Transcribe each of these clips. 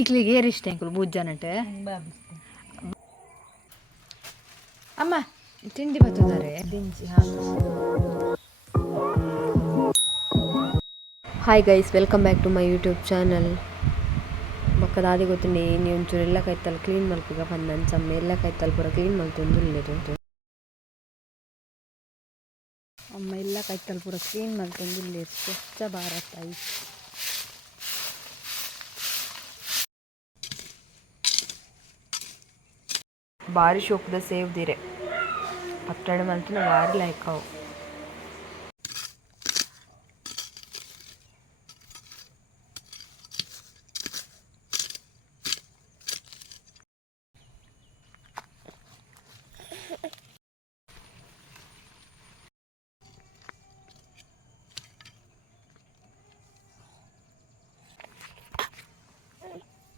ಈಕ್ಲಿಗೆ air ಇಷ್ಟ uncle ಬೂಜ್ಜನಟೆ ಅಮ್ಮ ತಿಂಡಿ ಬರ್ತದಾರೆ ದಿಂಚಿ hi guys, welcome back to my YouTube channel. ಬೊಕ್ಕ ದಾದಿ ಗೊತ್ತುಂಡೆ ನೀ ಒಂಚೂರು ಎಲ್ಲ ಕೈತಲ್ಲ ಕ್ಲೀನ್ ಮಲ್ಪಗ ಬಂದಂಚಮ್ಮ ಎಲ್ಲ ಕೈತಲ್ಲ ಪೂರ ಕ್ಲೀನ್ ಮಲ್ತೊಂದುಲ್ಲೆರು ಅಮ್ಮ ಎಲ್ಲ ಕೈತಲ್ಲ ಪೂರ ಕ್ಲೀನ್ ಮಲ್ತೊಂದುಲ್ಲೆರು ಸ್ವಚ್ಛ ಭಾರತ್ ತಾಯಿ. ಭಾರಿ ಶೋಕದ ಸೇವ್ದಿರೆ ಪತ್ತಡ ಮಲ್ತಿನ ಭಾರಿ ಲೈಕ್ ಅವು.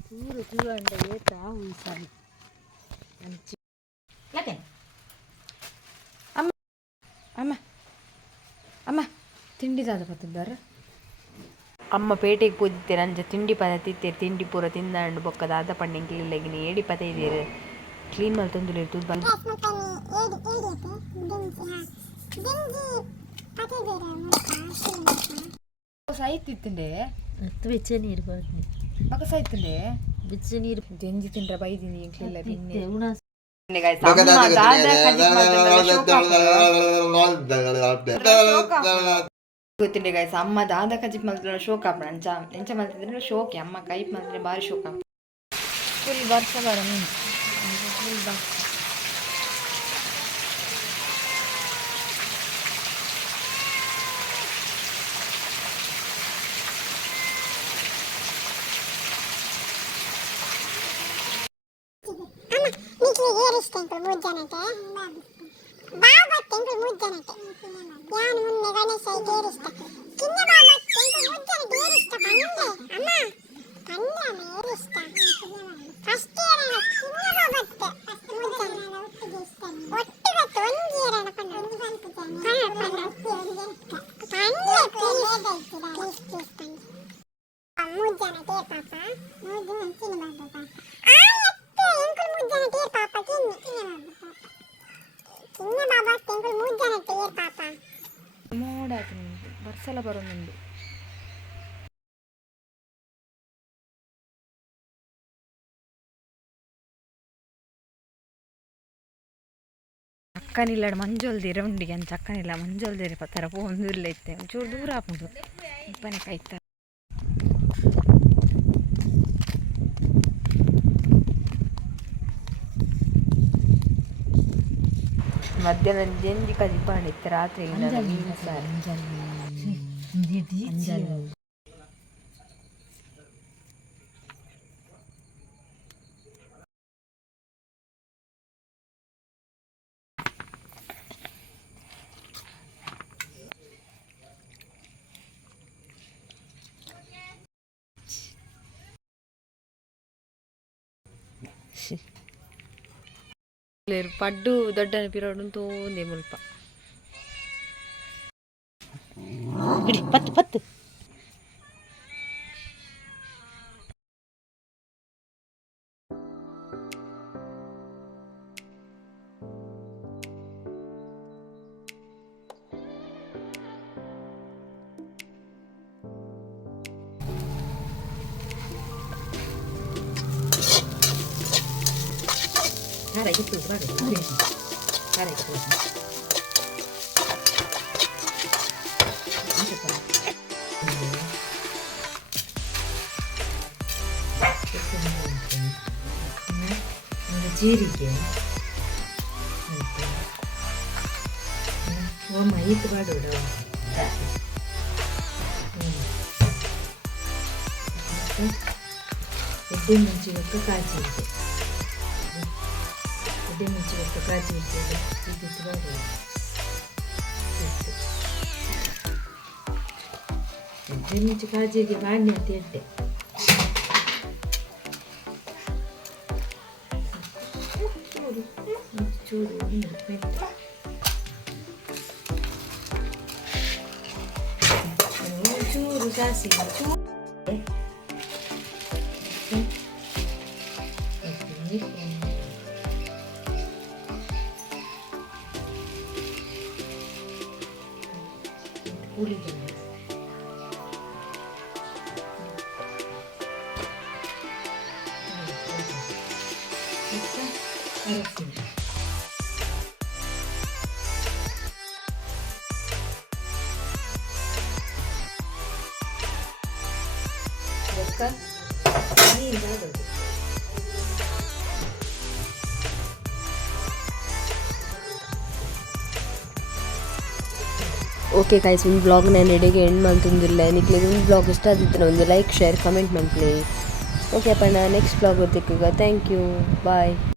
ಚೂರು ಚೂರು ಅಂಡ ಏತಾ ಉಳ್ಸಾರಿ ಅಮ್ಮ ಅಮ್ಮ ಅಮ್ಮ ತಿಂಡಿ ದಾದ ಬತ್ತಿದ್ದಾರೆ. ಅಮ್ಮ ಪೇಟೆಗೆ ಪೋದಿತ್ತೇನೆ ಅಂಚ ತಿಂಡಿ ಪದ ತಿತ್ತೇರು ತಿಂಡಿ ಪೂರ ತಿಂದಾಂಡು ಬೊಕ್ಕ ದಾದ ಪಂಡಿಂಗ್ಲಿಲ್ಲಗಿನ ಏಡಿ ಪದ ಇದೀರು ಕ್ಲೀನ್ ಮಲ್ತೊಂದುಲ್ಲೆರು ತೂದ್ ಬಂದು ಸೈತಿತ್ತಂಡೆ ಬೆಚ್ಚ ನೀರು ಮಗ ಸೈತಂಡೆ ಬೆಚ್ಚ ನೀರು ಜಂಜಿ ತಿಂಡ್ರ ಬೈದಿನಿ ಇಂಕ್ಲಿಲ್ಲ ಬಿನ್ನೆ ಗೊತ್ತಿಂಡೆ ಗೈಸ್ ಅಮ್ಮ ದಾದ ಕಜಿಪ್ ಮಲ್ತಿದ್ರೆ ಶೋಕ್ ಆಪಣ ಅಂಚ ಎಂಚ ಮಲ್ತಿದ್ರೆ ಶೋಕೆ ಅಮ್ಮ ಕೈಪ್ ಮಲ್ತಿದ್ರೆ ಭಾರಿ ಶೋಕ್ ಆಪ ಫುಲ್ ವರ್ಷ ಬರ ಫುಲ್ ಬಾ ಮೋಡ ಬರ್ಸಲ ಬರೋದು ಅಕ್ಕನಿಲ್ಲ ಮಂಜೋಲ್ದಿರ ಉಂಡಿಗೆ ಅಂತ ಅಕ್ಕನಿಲ್ಲ ಮಂಜೋಲ್ದಿರ ಪತ್ತರ ಪೋಂದಿರ್ಲ ಇತ್ತೆ ಒಂಚೂರು ದೂರ ಹಾಕುದು ಇಪ್ಪನೇ ಕಾಯ್ತ ಮಧ್ಯಾಹ್ನ ಜಂಜಿ ಕಜಿ ಪಾಂಡಿತ್ತು ರಾತ್ರಿ ಪಡ್ಡು ದೊಡ್ಡ ಪಿರೋಡು ತೋಂದೆ ಮುಲ್ಪ ಪತ್ತು ಪತ್ತು itu baru cara itu ಜೀರಿಗೆ itu baru dong itu mencium ke kaji dia mencoba kaji itu baru dia mencoba kaji di mana dia curu curu kasih curu okay guys, ಒಂದು ಬ್ಲಾಗ್ ನಾನು ಎಡೆಗೆ ಎಂಡ್ ಮಾಡ್ತಂದಿಲ್ಲ. ನಿಕ್ಲಿಗೆ ಒಂದು ಬ್ಲಾಗ್ ಇಷ್ಟ ಆದಿತ್ತು ಒಂದು like share comment ಮಾಡ್ಲಿ. Okay ಅಪ್ಪ, ನಾ next blog ಗೊತ್ತಿಕ್ಕ. Thank you, bye.